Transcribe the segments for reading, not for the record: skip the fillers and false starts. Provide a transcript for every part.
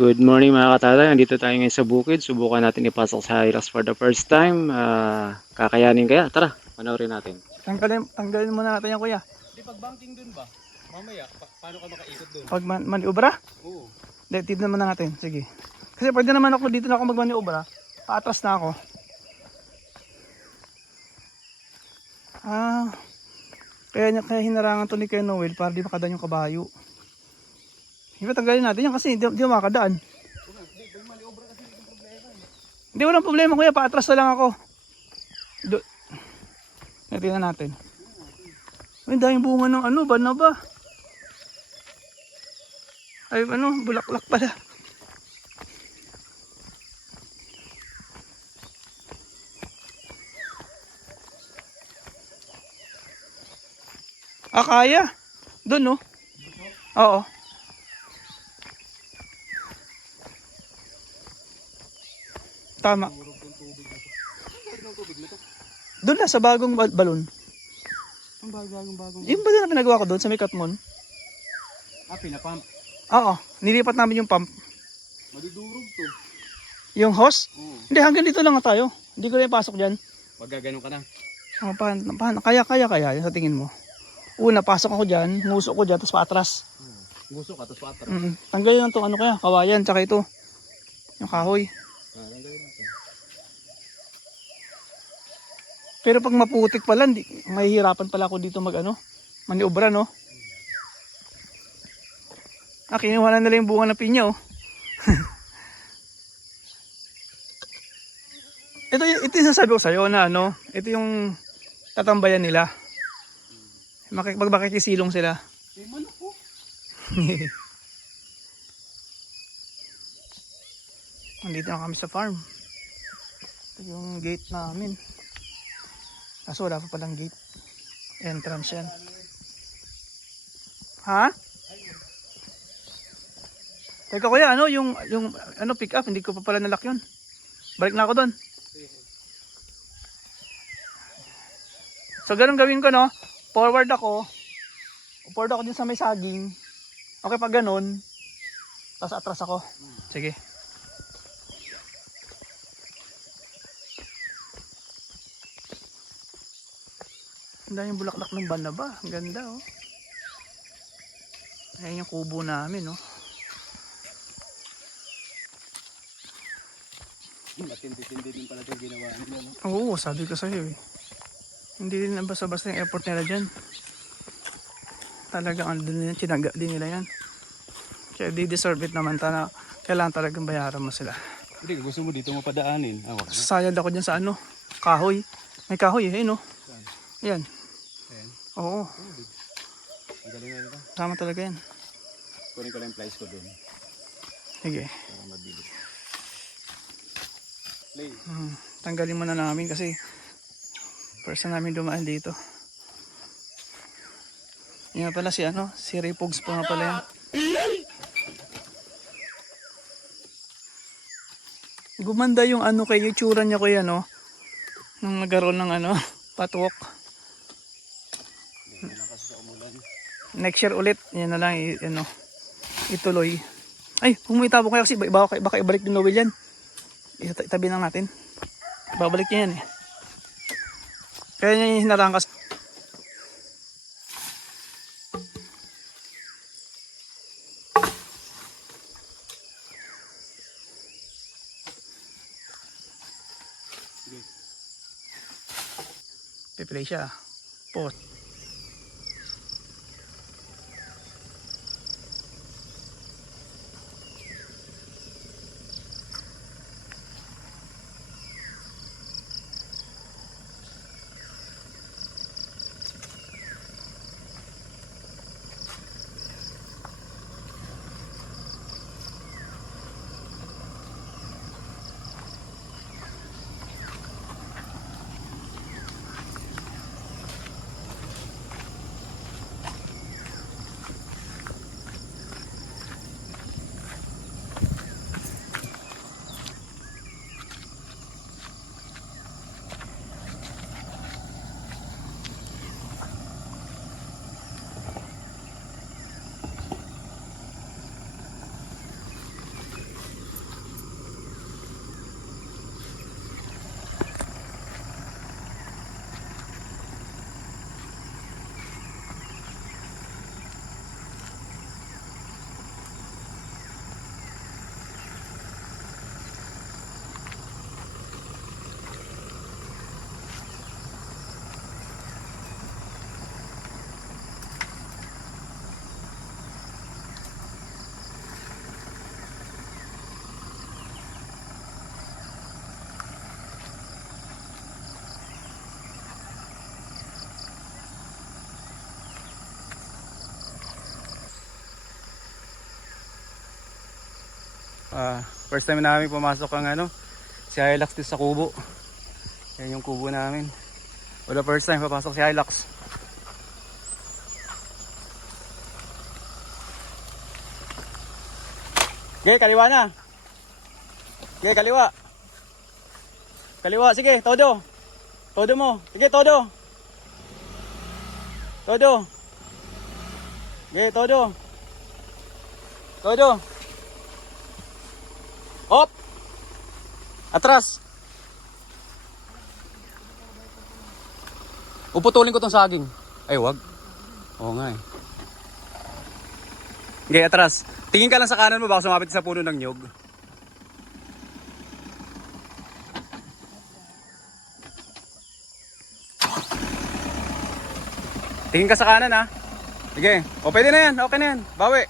Good morning mga katatay. Nandito tayo ngayon sa bukid. Subukan natin ipasok sa Hilux for the first time. Kakayanin kaya? Tara, panoorin natin. Tanggalin muna natin yan, kuya. Di pag banking dun ba? Mamaya, paano ka makaikot dun? Pag maniobra? Oo. Hindi, tignan muna natin. Sige. Kasi pwede naman ako dito na ako magmaniobra. Paatras na ako. Kaya hinarangan to ni Kuya Noel para di makadaan yung kabayo. Hindi, tanggalin natin yan kasi di makadaan. Hindi, walang problema kuya. Paatras na lang ako. Tingnan natin. Ay, daming bunga ng ano, ba na ba? Ay, bulaklak pala. Kaya. Doon, no? Oo. Tama. Doon na, sa bagong balon. Ang bagong. Yung ba na pinagawa ko doon sa may Katmon? Pinapump. Oo, nilipat namin yung pump. Madudurog to. Yung hose? Oo. Hindi, hanggang dito lang nga tayo. Hindi ko na ipasok dyan. Pag gaganon ka na. Paano? Kaya, sa tingin mo. Una, pasok ako dyan, ngusok ko dyan, tapos paatras. Gusto ka, tapos patras. Tanggalin lang itong ano kaya, kawayan, tsaka ito. Yung kahoy. Tanggalin natin. Pero pag maputik pala, mahihirapan pala ako dito maniobra, no? Kinuha na nila yung bunga ng pinya, oh. ito yung sasabi ko sa'yo na ito yung tatambayan nila. Magbakikisilong sila. Manok po. Nandito na kami sa farm. Ito yung gate namin. Kaso wala pa palang gate. Entrance yan. Ha? Teka kuya, yung pick up, hindi ko pa pala nalock yun. Balik na ako doon. So ganun gawin ko, no? Forward ako din sa may saging. Okay, pag ganun, tapos atras ako. Sige. Ang dami yung bulaklak ng banaba. Ang ganda, oh. Ayan yung kubo namin, oh. Matindi-tindi din pala itong ginawa nila, no? Oo, sabi ko sa'yo, eh. Hindi din basta-basta yung effort nila dyan. Talagang tinaga din nila yan. Kaya di deserve it naman. Kailangan talagang bayaran mo sila. Hindi, gusto mo dito mapadaanin. Sasayad ako dyan sa kahoy. May kahoy, no? Saan? Yan. Ayan. Oo. Ang galing na nito. Tama talaga yan. Kunin ko lang yung plies ko dun. Sige. Para mabilis. Play. Tanggalin mo na namin kasi first na namin dumaan dito. Yan pala si Ray Pogs pa nga pala yan. Gumanda yung kay itsura niya ko yan, no? Nung nagkaroon ng patok. Hindi lang kasi sa umulan. Next year ulit, yan na lang, ituloy. Ay, humita po kaya kasi baka ibalik din Noel yan. Itabi lang natin. Babalik niya yan, eh. Kaya niya yung hinarangkas. Piplay siya. Post. First time namin pumasok ang si Hilux dito sa kubo. Yan yung kubo namin. Wala first time papasok si Hilux. Okay, kaliwa na. Okay, kaliwa. Kaliwa, sige, todo. Todo mo. Sige, todo. Todo. Okay, todo. Todo. Hop. Atras. Uputulin ko tong saging. Ay, wag. Oo nga eh. Okay, atras. Tingin ka lang sa kanan mo, baka sumapit sa puno ng nyog. Tingin ka sa kanan ha. Sige. O pwede na yan. Okay na yan. Bawi.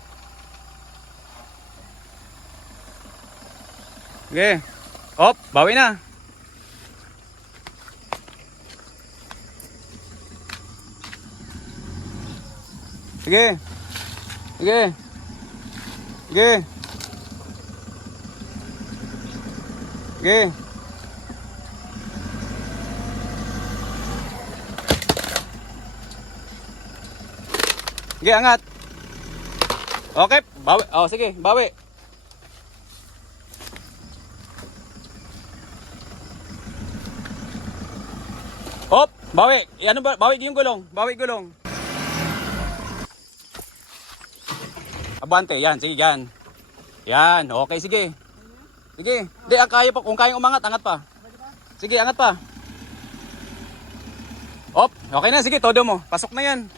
Sige. Hop. Bawi na. Sige. Sige. Sige. Sige. Sige, angat. Okay, bawi. Oh, sige, bawi. Hop, bawi. Ano ba? Bawi yung gulong. Bawi gulong. Abante, yan, sige, yan. Yan, okay, sige. Sige. Hindi, ang kaya pa. Kung kayang umangat, angat pa. Sige, angat pa. Hop, okay na, sige, todo mo. Pasok na yan.